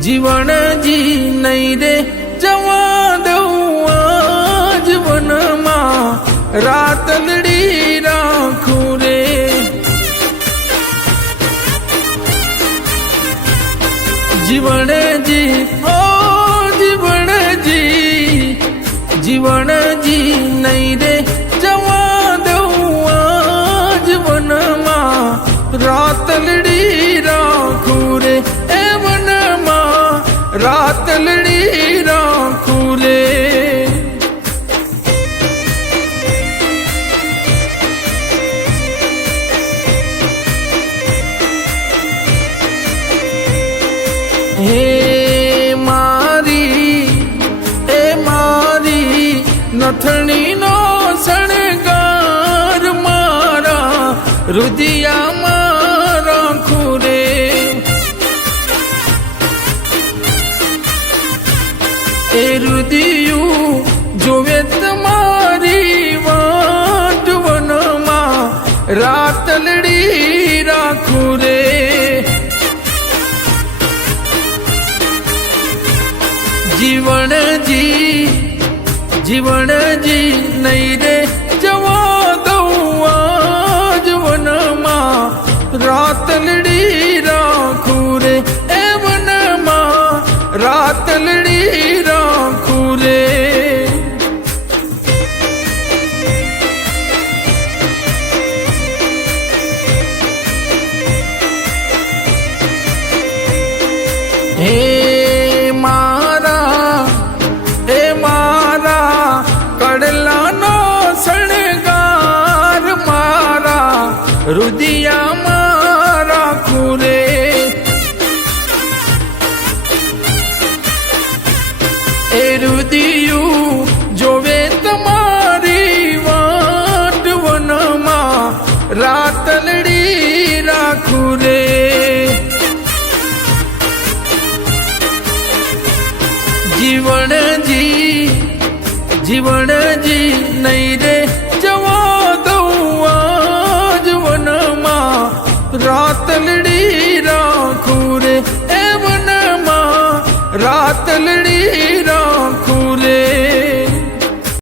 જીવણજી નહીં રે જવા દઉં આજ વનમાં રાતલડી રાખું રે જીવણજી ઓ જીવણજી નહીં રે જવા દઉં આજ વનમાં રાતલડી રાખું રે એ વનમાં રાતલડી રાખું રે હે મારી નથણીનો શણગાર મારા રુદિયામાં રાખું રે એ રુદિયું જોવે તમારી વાટ વનમાં રાતલડી રાખું રે જીવણજી નહીં રે જવા દઉં આજ વનમાં રાતલડી રાખું રે એ વનમાં રાતલડી રાખું રે હે કડલાનો શણગાર મારા રુદિયામાં રાખું રે એ રુદિયું જોવે તમારી વાટ વનમાં રાતલડી રાખું રે જીવણજી નહીં રે